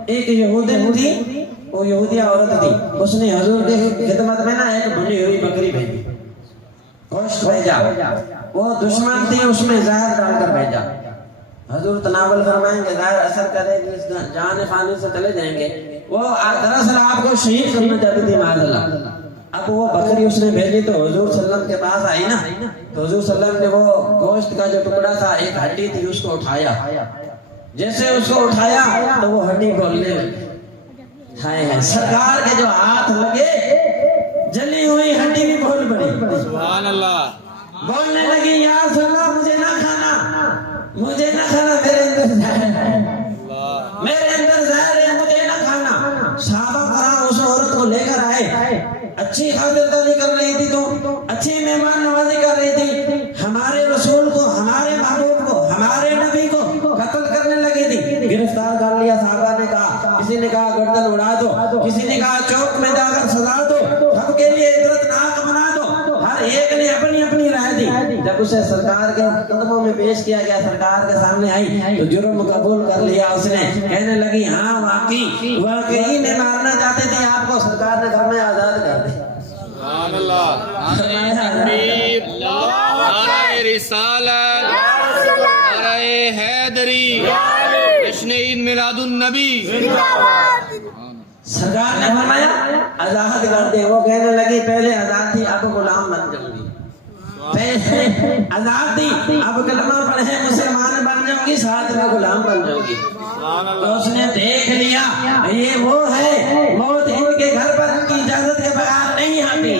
ایک یہودی تھی، وہ یہودیہ عورت تھی، اس نے حضور کی خدمت میں نا ایک بھنی ہوئی بکری بھیجی، گوشت بھیجا، وہ دشمن تھی اس میں زہر ڈال کر بھیجا۔ حضور تناول فرمائیں گے زہر اثر کرے گی، اس جان فانی سے چلے جائیں گے۔ وہ دراصل آپ کو شہید کرنا چاہتی تھی معاذ اللہ۔ اب وہ بکری اس نے بھیجی تو حضور صلی اللہ علیہ وسلم کے پاس آئی نا، تو حضور صلی اللہ علیہ وسلم نے وہ گوشت کا جو ٹکڑا تھا، ایک ہڈی تھی، اس کو اٹھایا۔ جیسے اس کو اٹھایا تو وہ ہڈی بولنے لگی، ہائے سرکار کے جو ہاتھ لگے جلی ہوئی ہڈی بھی بول پڑی، سبحان اللہ، بولنے لگی یا رسول اللہ مجھے نہ کھانا، مجھے نہ کھانا، میرے اندر زہر ہے، میرے اندر زہر ہے، مجھے نہ کھانا۔ صحابہ کرام اس عورت کو لے کر آئے، اچھی خاطرداری کر رہی تھی، تو اچھی مہمان نوازی کر رہی تھی، ہمارے رسول کو، ہمارے محبوب کو، ہمارے نبی کو قتل کرنے لگی تھی۔ گرفتار کر لیا، صحابہ نے کہا، کسی نے کہا گردن اڑا دو، کسی نے کہا چوک میں جا کر سزا دو، سب کے لیے عبرت ناک بنا دو، ہر ایک نے اپنی اپنی رائے دی۔ جب جب اسے سرکار کے قدموں میں پیش کیا گیا، سرکار کے سامنے آئی تو جرم قبول کر لیا اس نے، کہنے لگی ہاں واقعی میں مارنا چاہتے تھے آپ کو، سرکار نے گھر میں آزاد کر دیا۔ سبحان اللہ، نعرہ رسالت، نعرہ حیدری، جشن عید میلاد النبی۔ سرکار نے فرمایا آزاد کر دے، وہ کہنے لگی پہلے آزاد تھی اب غلام بن جاؤں گی، پہلے آزاد تھی اب کلمہ پڑھے مسلمان بن جاؤں گی، ساتھ میں غلام بن جاؤں گی۔ تو اس نے دیکھ لیا یہ وہ ہے، موت ان کے گھر پر ان کی اجازت کے بغیر نہیں آتی،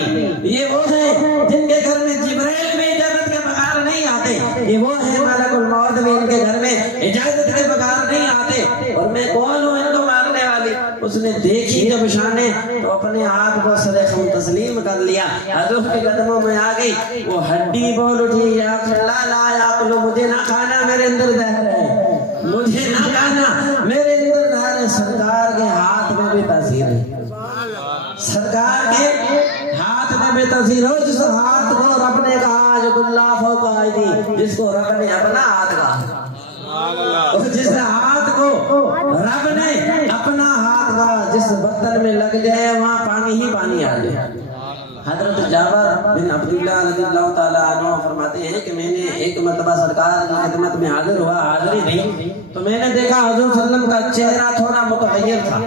یہ وہ ہے جن کے گھر میں جبرائیل بھی اجازت کے بغیر نہیں آتے، یہ وہ ہے ملک الموت بھی ان کے گھر میں اجازت کے بغیر نہیں آتے، اور میں کون ہوں ان کو مارنے والی۔ اس نے دیکھی جب شانے تو اپنے آپ کو سرخم تسلیم کر لیا، حضور کے قدموں میں آ گئی، وہ ہڈی بول اٹھی یا اللہ لا یاکلو، مجھے نہ کھانا میرے اندر زہر ہے، مجھے نہ کھانا میرے اندر زہر ہے۔ سرکار کے ہاتھ میں بھی تاثیر ہے، سرکار کے ہاتھ میں بھی تاثیر ہو، جس ہاتھ کو رب نے کہا جو اللہ فوق ایدی، جس کو رب نے اپنا ہاتھ کہا، جس ہاتھ کو رب نے اپنا ہاتھ کہا، جس برتن میں لگ جائے وہاں پانی ہی پانی آ جائے۔ حضرت جابر بن عبداللہ رضی اللہ تعالیٰ عنہ فرماتے ہیں کہ میں نے ایک مرتبہ سرکار کی خدمت میں حاضر ہوا، حاضری دی تو میں نے دیکھا حضور صلی اللہ علیہ وسلم کا چہرہ تھوڑا متغیر تھا،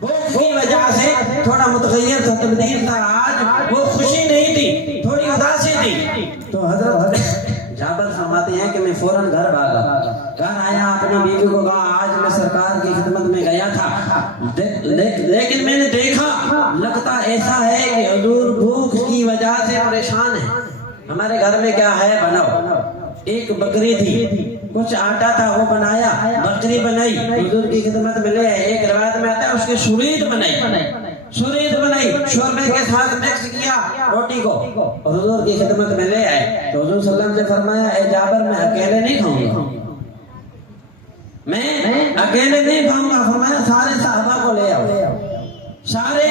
بھوک کی وجہ سے تھوڑا متغیر تھا، تبدیل تھا، آج وہ خوشی نہیں تھی، تھوڑی اداسی تھی۔ تو حضرت جابر فرماتے ہیں کہ میں فوراً گھر بھاگا، گھر آیا، اپنی بیوی کو کہا آج میں سرکار کی خدمت میں گیا تھا لیکن میں نے دیکھا لگتا ایسا ہے کہ حضور بھوک کی وجہ سے پریشان ہے، ہمارے گھر میں کیا ہے بناؤ۔ ایک بکری تھی، کچھ آٹا تھا وہ بنایا، بکری بنائی، حضور کی خدمت میں لے آئے۔ ایک روایت میں آتا ہے اس کی شورید بنائی، شوربے کے ساتھ مکس کیا روٹی کو اور حضور کی خدمت میں لے آئے۔ تو حضور صلی اللہ علیہ وسلم سے فرمایا اے جابر میں اکیلے نہیں کھاؤں گا، میں اکیلے نہیں کھاؤں گا، فرمایا سارے صحابہ کو لے آؤ، سارے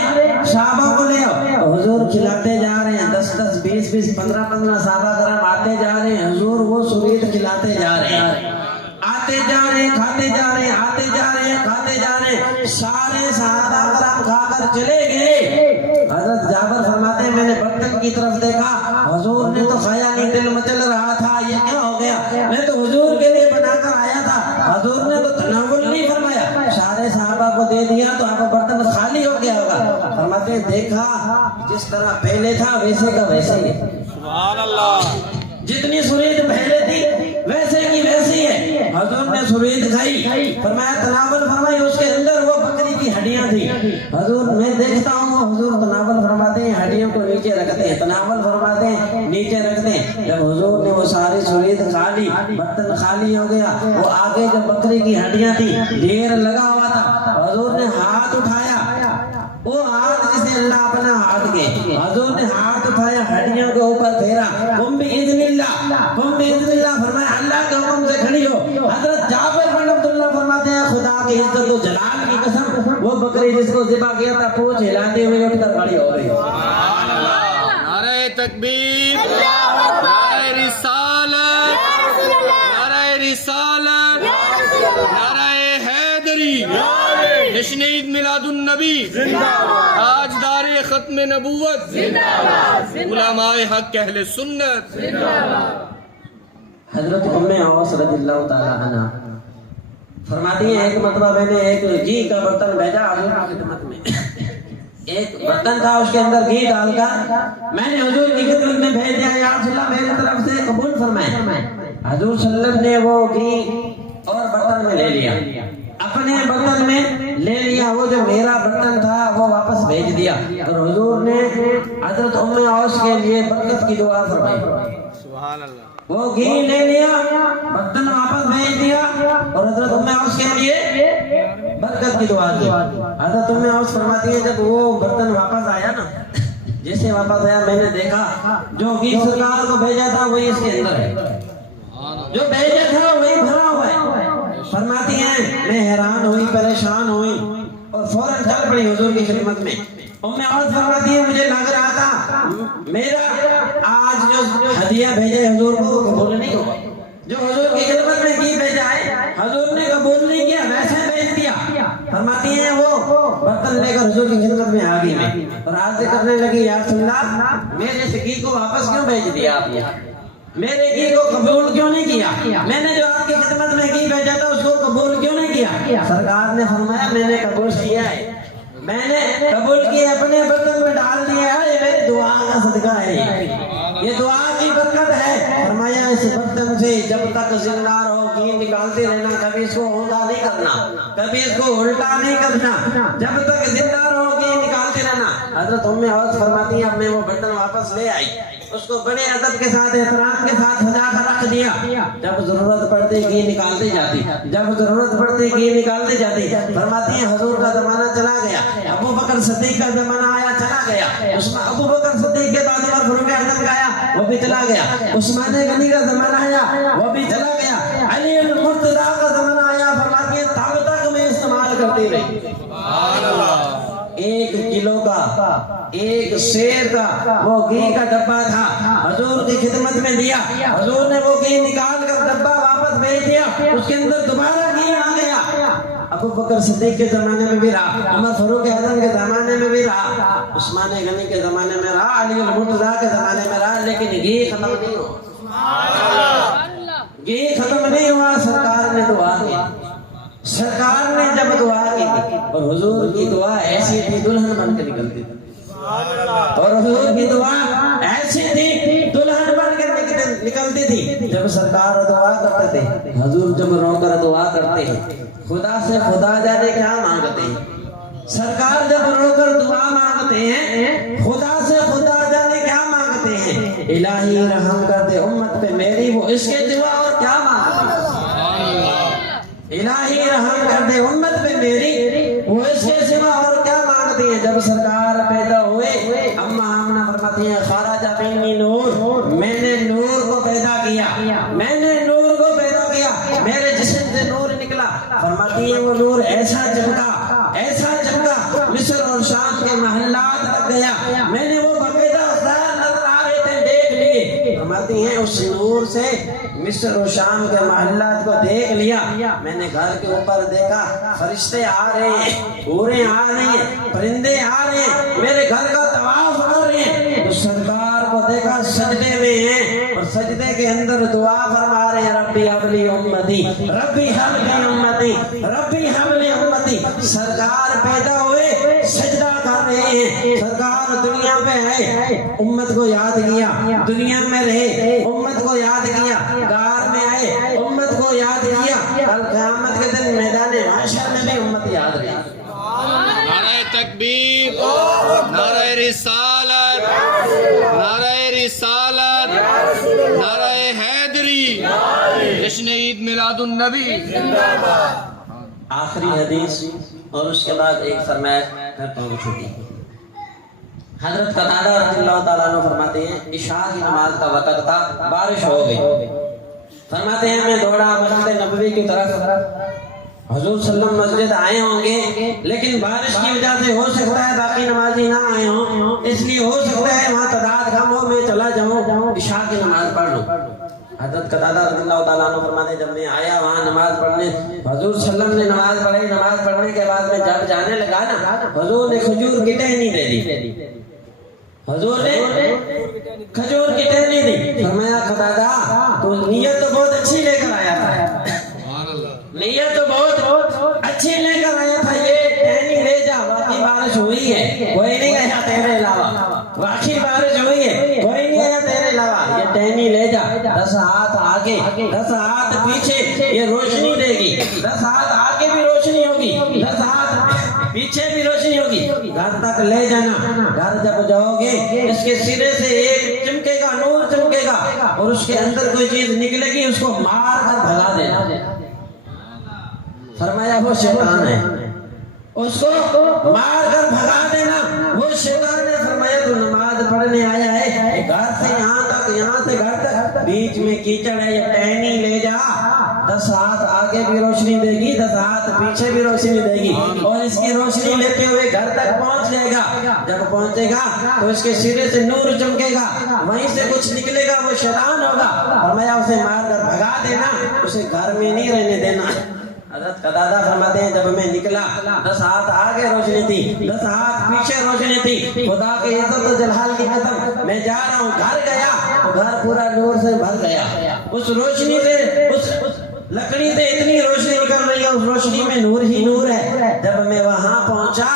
صحابہ کو لے آؤ۔ تو حضور کھلاتے جا رہے ہیں، 10 20 15 صحابہ کرام آتے جا رہے ہیں، حضور وہ شورید کھلاتے جا رہے ہیں، آتے جا رہے ہیں، کھاتے جا رہے ہیں، آتے جا رہے ہیں، کھاتے جا رہے ہیں، سارے صحابہ کرام کھا کر چلے گئے۔ حضرت جابر فرماتے ہیں میں نے برتن کی طرف دیکھا، حضور نے تو کھایا نہیں، دل مچل رہا تھا یہ کیا ہو گیا، میں تو حضور کے لیے بنا کر آیا تھا، حضور نے تو تناول نہیں فرمایا، سارے صحابہ کو دے دیا تو آپ برتن خالی ہو گیا ہوگا۔ فرماتے ہیں دیکھا جس طرح پہلے تھا ویسے کا ویسے ہی، سبحان اللہ، جتنی سرید پہلے تھی ویسے کی ویسی ہے۔ حضور نے سرید کھائی، فرمایا تناول فرمائی، اس کے اندر وہ بکری کی ہڈیاں تھی، حضور میں دیکھتا ہوں حضور تناول فرماتے ہیں، ہڈیوں کو نیچے رکھتے ہیں، تناول فرماتے ہیں نیچے رکھتے ہیں۔ جب حضور نے وہ ساری سرید کھا لی، برتن خالی ہو گیا، وہ آگے جو بکری کی ہڈیاں تھی ڈھیر لگا ہوا تھا، حضور نے ہاتھ اٹھایا، وہ ہاتھ جسے اللہ اپنا ہاتھ کے، حضور نے ہاتھ اٹھایا، ہڈیوں کے اوپر پھیرا، قم باذن اللہ، فرمایا اللہ کے حکم سے کھڑی ہو۔ حضرت جابر بن عبداللہ فرماتے ہیں خدا کی عزت و جلال کی قسم، وہ بکری جس کو ذبح کیا تھا پونچھ ہلاتے ہوئے اٹھ کر کھڑی ہو گئی۔ نعرہ تکبیر، نعرہ رسالت، نعرہ رسالت، نعرہ حیدری، جشن عید میلاد النبی، تاجدار ختم نبوت، علماء حق اہل سنت۔ حضرت ام عوص رضی اللہ تعالی عنہ فرماتی ہیں ایک مرتبہ میں نے ایک گھی کا برتن بھیجا حضور کی خدمت میں، ایک برتن تھا اس کے اندر گھی ڈال کر میں نے حضور کی خدمت میں بھیج دیا، یا رسول اللہ میری طرف سے قبول فرمائے۔ حضور صلی اللہ علیہ وسلم نے وہ گھی اور برتن میں لے لیا، اپنے برتن میں لے لیا، وہ جو میرا برتن تھا وہ واپس بھیج دیا، اور حضور نے حضرت ام عوص کے لیے برکت کی دعا فرمائی۔ سبحان اللہ، وہ گھی لے لیا، برتن واپس بھیج دیا، اور حضرت ام عوص کے لیے برکت کی دعا دی۔ حضرت ام عوص فرماتی ہے جب وہ برتن واپس آیا نا، جیسے واپس آیا میں نے دیکھا جو گھی سرکار کو بھیجا تھا وہی اس کے اندر ہے، جو بھیجا تھا وہی بھرا ہوا ہے۔ فرماتی ہیں میں حیران ہوئی، پریشان ہوئی، اور فوراً چل پڑی حضور کی خدمت میں، ام عورت فرماتی ہے مجھے لگ رہا تھا میرا آج جو ہدیہ بھیجے حضور کو وہ قبول نہیں ہوا، جو حضور کی خدمت میں کی بھیجا ہے حضور نے قبول نہیں کیا، ویسے بھیج دیا۔ فرماتی ہیں وہ برتن لے کر حضور کی خدمت میں آ گئی میں اور عرض کرنے لگی یا رسول اللہ میرے سکی کو واپس کیوں بھیج دیا آپ نے، میرے گھی کو قبول کیوں نہیں کیا، میں نے جو آپ کی خدمت میں گھی بھیجا تھا اس کو قبول کیوں نہیں کیا؟ سرکار نے فرمایا میں نے قبول کیا ہے، میں نے قبول کیا، اپنے برتن میں ڈال دیا ہے، یہ میری دعا کا صدقہ ہے، یہ دعا کی برکت ہے۔ فرمایا اس برتن سے جب تک زندہ رہو گھی نکالتے رہنا، کبھی اس کو اوندا نہیں کرنا، کبھی اس کو الٹا نہیں کرنا، جب تک زندہ رہو گھی نکالتے رہنا۔ حضرت ام عورت فرماتی ہیں اب میں وہ برتن واپس لے آئی، اس کو بڑے ادب کے ساتھ احترام کے ساتھ سجا کر رکھ دیا، جب ضرورت پڑتی گھی نکالتے جاتی، جب ضرورت پڑتی گھی نکالتے جاتی۔ فرماتی ہیں حضور کا زمانہ چلا گیا، ابو بکر صدیق کا زمانہ آیا چلا گیا، ابو بکر صدیق کے بعد عمر فاروق اعظم کا آیا وہ بھی چلا گیا، عثمان غنی کا زمانہ آیا وہ بھی چلا گیا، علی المرتضی کا زمانہ آیا۔ فرماتی ہیں تب تک میں استعمال کرتی رہی، 1 کلو کا 1 سیر کا وہ گھی کا ڈبہ تھا، حضور کی خدمت میں دیا، حضور نے وہ گھی نکال کر ڈبہ واپس بھیج دیا، اس کے اندر دوبارہ گھی آ گیا۔ ابو بکر صدیق کے زمانے میں بھی رہا، عمر فاروق اعظم کے زمانے میں بھی رہا، عثمان غنی کے زمانے میں رہا، علی المرتضی کے زمانے میں رہا، لیکن گھی ختم نہیں ہوا، گھی ختم نہیں ہوا۔ سرکار نے دعا کی، سرکار نے جب دعا کی اور حضور کی دعا ایسی تھی دلہن بن کے نکلتی تھی، اور حضور کی دعا ایسی تھی دلہن بن کے نکلتی تھی۔ جب سرکار دعا کرتے تھے، حضور جب رو کر دعا کرتے ہیں خدا سے خدا جانے کیا مانگتے ہیں، سرکار جب رو کر دعا مانگتے ہیں خدا سے خدا جانے کیا مانگتے ہیں، الہی رحم کر دے امت پہ میری، وہ اس کے سوا اور کیا مانگتے ہیں، الہی رحم کر دے امت پہ میری، وہ اس کے سوا اور کیا مانگتی ہیں۔ جب سرکار پیدا ہوئے اما آمنہ فرماتی ہیں خرج منی نور، میں نے نور کو پیدا کیا، میں نے نور کو پیدا کیا، میرے جسم سے نور نکلا۔ فرماتی ہیں وہ نور ایسا چمکا، ایسا چمکا مصر اور شام کے محلات تک گیا، میں نے وہ باقاعدہ نظر آ رہے تھے دیکھ لیے۔ فرماتی ہیں اس نور سے مصر و شام کے محلات کو دیکھ لیا، میں نے گھر کے اوپر دیکھا فرشتے آ رہے ہیں، حوریں آ رہی ہیں، پرندے آ رہے ہیں، میرے گھر کا طواف کر رہے ہیں، تو سرکار کو دیکھا سجدے میں ہیں اور سجدے کے اندر دعا فرما رہے ہیں ربی ہب لی امتی، ربی ہب لی امتی، ربی ہب لی امتی۔ سرکار پیدا ہوئے سجدہ کر رہے ہیں، سرکار دنیا پہ ہے امت کو یاد کیا، دنیا میں رہے امت کو یاد کیا، غار میں آئے امت کو یاد کیا، کل قیامت کے دن میدان محشر میں بھی امت یاد رہی۔ نعرہ تکبیر، نعرہ رسالت، نعرہ رسالت، نعرہ حیدری، جشن عید میلاد النبی۔ آخری حدیث اور اس کے بعد ایک فرمائش کرتا ہوں چھوٹی۔ حضرت قتادہ رضی اللہ تعالیٰ عنہ فرماتے ہیں عشاء کی نماز کا وقت تھا، بارش ہو گئی، فرماتے ہیں میں دوڑا مسجد نبوی کی طرف، حضور صلی اللہ علیہ وسلم مسجد آئے ہوں گے لیکن بارش کی وجہ سے ہو سکتا ہے باقی نمازی نہ آئے ہوں، اس لیے ہو سکتا ہے وہاں تعداد کم ہو، میں چلا جاؤں عشاء کی نماز پڑھ لوں۔ حضرت قتادہ رضی اللہ تعالیٰ عنہ فرماتے ہیں جب میں آیا وہاں نماز پڑھنے، حضور صلی اللہ علیہ وسلم نے نماز پڑھی، نماز پڑھنے کے بعد میں جب جانے لگا نا حضور نے کھجور کی ٹہنی دے دی، حضور نے کھجور کی ٹہنی دی۔ فرمایا قتادہ تو نیت تو بہت اچھی لے کر آیا تھا، نیت تو بہت اچھی لے کر آیا تھا، یہ ٹہنی لے جا، واقعی بارش ہوئی ہے کوئی نہیں گیا تیرے علاوہ، واقعی بارش ہوئی ہے کوئی نہیں گیا تیرے علاوہ، یہ ٹہنی لے جا، 10 ہاتھ آگے 10 ہاتھ پیچھے یہ روشنی دے گی، 10 ہاتھ آگے بھی روشنی ہوگی، 10 ہاتھ پیچھے بھی روشنی ہوگی، گھر تک لے جانا، گھر جب جاؤ گے اس کے سرے سے ایک چمکے گا، نور چمکے گا اور اس کے اندر کوئی چیز نکلے گی اس کو مار کر بھگا دینا۔ فرمایا وہ شیطان ہے، اس کو مار کر بھگا دینا، وہ شیطان نے۔ فرمایا تو نماز پڑھنے آیا ہے گھر سے یہاں تک، یہاں سے گھر تک بیچ میں کیچڑ ہے، یہ ٹہنی لے جا، 10 ہاتھ آگے بھی روشنی دے گی، 10 ہاتھ پیچھے بھی روشنی دے گی، اور اس کی روشنی لیتے ہوئے گھر تک پہنچ جائے گا۔ جب پہنچے گا تو اس کے سرے سے نور چمکے گا، وہیں سے کچھ نکلے گا، وہ شیطان ہوگا۔ فرمایا اسے مار کر بھگا دینا، اسے گھر میں نہیں رہنے دینا۔ حضرت قتادہ فرماتے ہیں جب میں نکلا 10 ہاتھ آگے روشنی تھی، 10 ہاتھ پیچھے روشنی تھی۔ خدا کے عزت و جلال کی قسم میں جا رہا ہوں، گھر گیا تو گھر پورا نور سے بھر گیا۔ اس روشنی سے، اس لکڑی سے اتنی روشنی نکل رہی ہے، اس روشنی میں نور ہی نور ہے۔ جب میں وہاں پہنچا،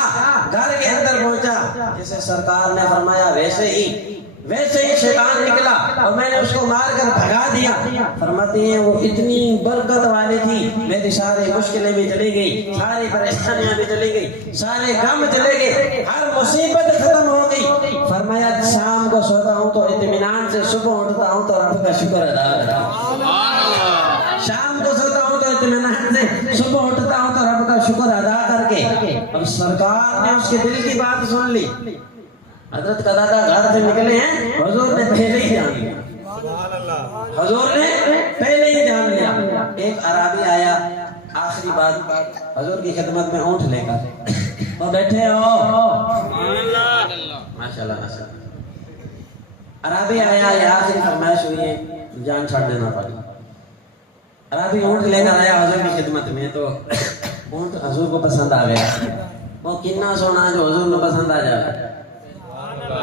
گھر کے اندر پہنچا، جیسے سرکار نے فرمایا ویسے ہی شیطان نکلا اور میں نے اس کو مار کر بھگا دیا۔ فرماتے ہیں وہ اتنی برکت والی تھی، میری ساری مشکلیں بھی چلی گئی، ساری پریشانیاں بھی چلی گئی، سارے غم چلے گئے، ہر مصیبت ختم ہو گئی۔ فرمایا شام کو سوتا ہوں تو اطمینان سے، صبح اٹھتا ہوں تو رب کا شکر ادا کرتا ہوں۔ شام کو سوتا ہوں تو اطمینان سے، صبح اٹھتا ہوں تو رب کا شکر ادا کر کے۔ اب سرکار نے اس کے دل کی بات سن لی۔ حضرت قتادہ گھر سے نکلے ہیں، حضور نے پہلے ہی جان لیا، حضور نے پہلے ہی جان لیا۔ ایک عربی آیا، آخری بات حضور کی خدمت میں اونٹ لے کر، اور بیٹھے ہو ماشاءاللہ ماشاءاللہ۔ عربی آیا، یہ آخری فرمائش ہوئی ہے، جان چھوڑ دینا پڑی۔ عربی اونٹ لے کر آیا حضور کی خدمت میں، تو اونٹ حضور کو پسند آ گیا۔ وہ کتنا سونا جو حضور کو پسند آ جائے،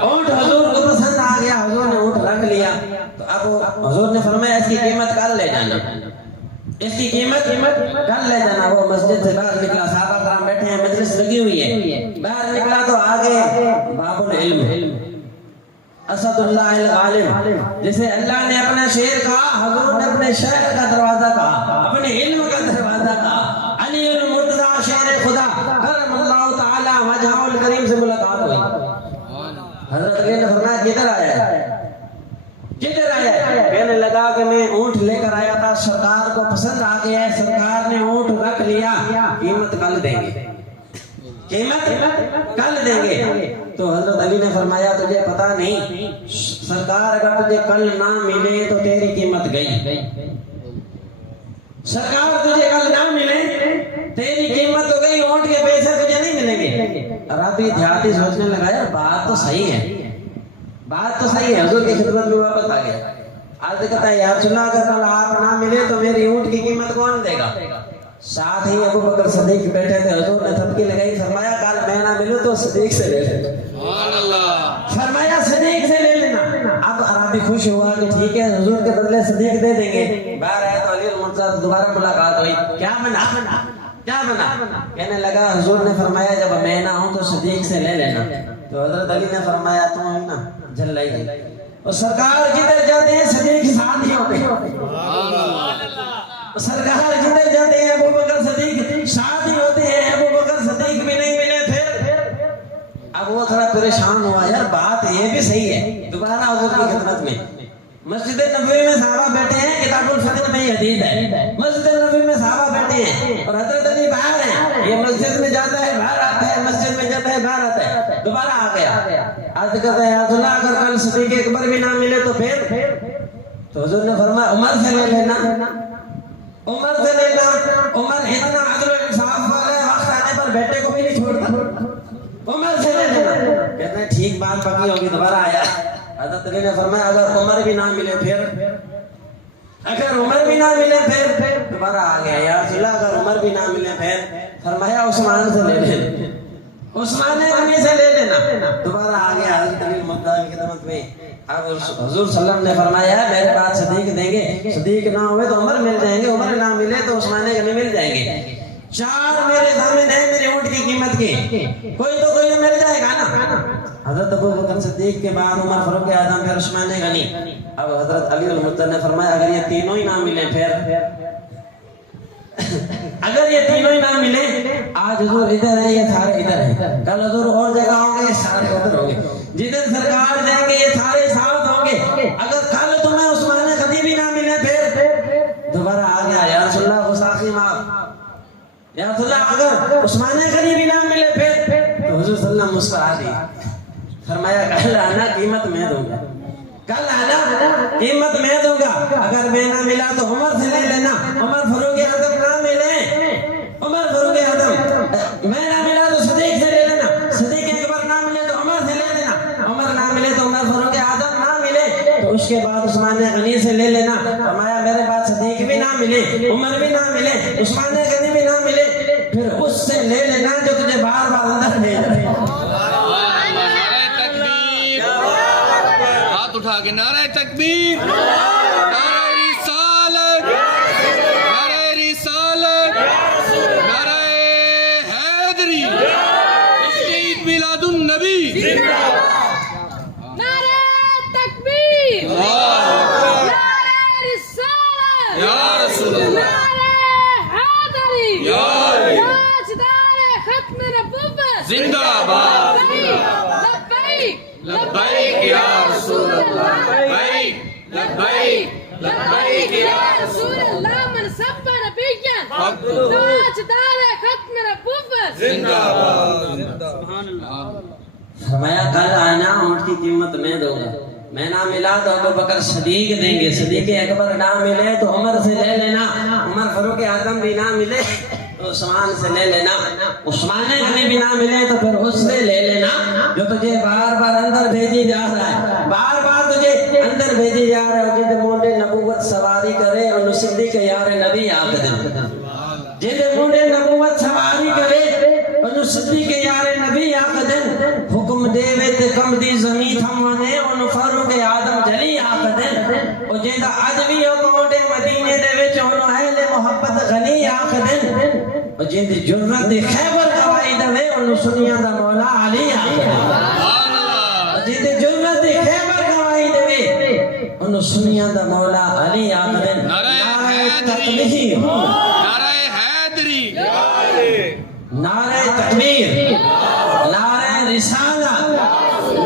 اونٹ حضور کو پسند آ گیا، حضور نے اونٹ رکھ لیا۔ تو اب حضور نے فرمایا اس کی قیمت کل لے جانا، اس کی قیمت کل لے جانا۔ وہ مسجد سے باہر نکلا، صحابہ کرام بیٹھے ہیں، مجلس لگی ہوئی ہے، باہر نکلا تو آگے باب العلم، اسد اللہ الغالب، جسے اللہ نے اپنا شیر کہا، حضور نے اپنے شہر کا دروازہ کہا، اپنے علم کا دروازہ کہا۔ علی المرتضی شیر خدا کرم اللہ تعالی وجہہ الکریم سے ملاقات ہوئی۔ حضرت علی نے فرمایا کدھر آیا ہے، کدھر آیا ہے؟ کہنے لگا کہ میں اونٹ لے کر آیا تھا، سرکار کو پسند آ گیا ہے، سرکار نے اونٹ رکھ لیا، قیمت کل دیں گے، قیمت کل دیں گے۔ تو حضرت علی نے فرمایا تجھے پتا نہیں، سرکار اگر تجھے کل نہ ملے تو تیری قیمت گئی، سرکار تجھے کل نہ ملے تیری قیمت تو گئی، اونٹ کے پیسے تجھے نہیں ملیں گے۔ عربی دیہاتی سوچنے لگا یار بات تو صحیح ہے، بات تو صحیح ہے۔ حضور کی خدمت میں واپس آ گیا، آج کہتا ہے یا رسول اللہ اگر کل آپ نہ ملے تو میری اونٹ کی قیمت کون دے گا؟ ساتھ ہی ابو بکر صدیق بیٹھے تھے، حضور نے تھپکی لگائی، فرمایا کل میں نہ ملوں تو صدیق سے لے لینا، فرمایا صدیق سے لے لینا۔ اب عربی خوش ہوا کہ ٹھیک ہے حضور کے بدلے صدیق دے دیں گے۔ باہر آیا تو علی المرتضی دوبارہ ملاقات ہوئی، کیا بنا کیا بنا؟ کہنے لگا حضور نے فرمایا جب میں نہ ہوں تو صدیق سے لے لینا۔ تو حضرت علی نے فرمایا تم نا جل رہی ہے، اور سرکار جدھر جاتے ہیں صدیق ساتھ ہی ہوتے ہیں، سرکار جدھر جاتے ہیں ابو بکر صدیق ساتھ ہی ہوتے ہیں، ابو بکر صدیق بھی نہیں ملے پھر اب وہ تھوڑا پریشان ہوا، یار بات یہ بھی صحیح ہے۔ دوبارہ حضور کی خدمت میں مسجد نبوی میں صحابہ بیٹھے ہیں، کتاب الفتن میں یہ حدیث ہے، مسجد نبوی میں صحابہ بیٹھے ہیں اور حضرت علی باہر ہیں، یہ مسجد میں جاتا ہے باہر آتا ہے، مسجد میں جاتا ہے باہر آتا ہے، دوبارہ آ گیا، عرض کرتا ہے یا رسول اللہ اگر کل صدیق اکبر بھی نہ ملے تو پھر؟ تو حضور نے فرمایا عمر سے لے لینا، عمر سے لینا، عمر اتنا عدل و انصاف والا ہے، وقت آنے پر بیٹے کو بھی نہیں چھوڑتا، عمر سے لے لینا۔ کہتے ہیں ٹھیک بات پکی ہوگی، دوبارہ آیا، حضرت علی نے فرمایا اگر عمر بھی نہ ملے پھر؟ اگر عمر بھی نہ ملے پھر؟ دوبارہ آ گیا یا رسول اللہ اگر عمر بھی نہ ملے پھر؟ فرمایا عثمان سے لے لینا، عثمان غنی سے لے لینا۔ دوبارہ آ گیا حضرت علی المرتضی کی خدمت میں، اب حضور صلی اللہ علیہ وسلم نے فرمایا میرے بعد صدیق دیں گے، صدیق نہ ہوئے تو عمر مل جائیں گے، عمر نہ ملے تو عثمان غنی مل جائیں گے۔ چار میرے سامنے ہیں میرے اونٹ کی قیمت کے، کوئی تو کوئی مل جائے گا نا۔ حضرت ابو بکر صدیق کے بعد عمر فاروق اعظم پھر عثمان غنی۔ اب حضرت علی المرتضی نے فرمایا اگر یہ تینوں ہی نہ ملے پھر؟ اگر یہ تینوں ہی نہ ملے، آج حضور ادھر ہیں یہ سارے ادھر ہیں، کل حضور اور جگہ ہوں گے یہ سارے ادھر ہوں گے، جدھر سرکار جائیں گے یہ سارے ساتھ ہوں گے، اگر کل تمہیں عثمان غنی بھی نہ ملے پھر؟ دوبارہ آ گیا یا رسول اللہ غصاخی معاف، یا رسول اللہ اگر عثمان غنی بھی نہ ملے پھر؟ تو حضور صلی اللہ علیہ وسلم مسکرا دی، فرمایا کل آنا قیمت میں دوں گا، کل آنا قیمت میں دوں گا، اگر میں نہ ملا تو عمر سے لے لینا، عمر فاروق اعظم نہ ملے، عمر فاروق اعظم میں نہ ملا تو صدیق سے لے لینا، صدیق اکبر نہ ملے تو عمر سے لے لینا، عمر نہ ملے تو عمر فاروق اعظم نہ ملے تو اس کے بعد عثمان غنی سے لے لینا۔ فرمایا میرے پاس صدیق بھی نہ ملے، عمر بھی نہ ملے، عثمان غنی بھی نہ ملے، پھر اس سے لے لینا جو تجھے بار بار اندر بھیج رہے ہیں۔ ہاتھ اٹھا کے نعرہ تکبیر، نعرہ رسالت، نعرہ رسالت، نعرہ حیدری، عید میلاد النبی، نعرہ تکبیر، نعرہ رسالت، یا رسول اللہ، نعرہ حیدری، یا تاجدار ختم نبوت، زندہ باد، لبیک لبیک یا رسول اللہ، لبیک لبیک لبیک یا رسول اللہ من سب نبیا تاجدار ختم نبوت، زندہ باد۔ فرمایا کل آنا اونٹ کی قیمت میں دوں گا، میں نہ ملا تو ابو بکر صدیق دیں گے، صدیق اکبر نہ ملے تو عمر سے لے لینا، عمر فاروق اعظم بھی نہ ملے تو عثمان سے لے لینا، عثمان غنی بھی نہ ملے تو پھر اس سے لے لینا جو تجھے بار بار اندر بھیجی جا رہا ہے، بار بار تجھے اندر بھیجی جا رہا ہے، جد مونڈے نبوت سواری کرے اور صدیق یار نبی آخ دے، جد مونڈے نبوت سواری کرے اور صدیق یار نبی آخ دے، حکم دے وے تے کم دی زمین تھم ونے اور فاروق اعظم جلی آخ دے، اور جیدہ عجوی حکومت مدینے دے وچ اور اہل محبت غنی آخ دے، اور جیدہ جرت خیبر گوائی دے اور سنیاں دا مولا علی آخ دے، اور جیدہ جرت خیبر گوائی دے اور سنیاں دا مولا علی آخ دے۔ نعرہ تکبیر، نعرہ حیدری، نعرہ تکبیر، نعرہ رسالت،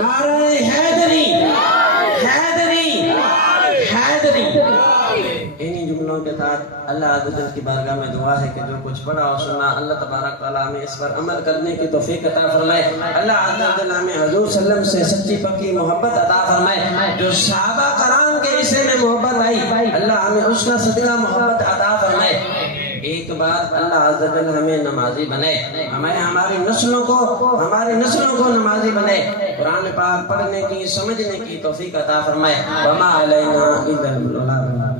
نعرہ حیدری، حیدری، حیدری۔ انہی جملوں کے ساتھ اللہ عز و جل کی بارگاہ میں دعا ہے کہ جو کچھ پڑھا اور سنا اللہ تبارک تعالیٰ ہمیں اس پر عمل کرنے کی توفیق عطا فرمائے، اللہ عز و جل ہمیں حضور صلی اللہ علیہ وسلم سے سچی پکی محبت عطا فرمائے، جو صحابہ کرام کے حصے میں محبت آئی اللہ ہمیں اس کا صدقہ محبت عطا فرمائے۔ ایک بات اللہ عز و جل ہمیں نمازی بنائے، ہمیں ہماری نسلوں کو نمازی بنائے، قرآن پاک پڑھنے کی سمجھنے کی توفیق عطا فرمائے۔ وما علینا الا البلاغ۔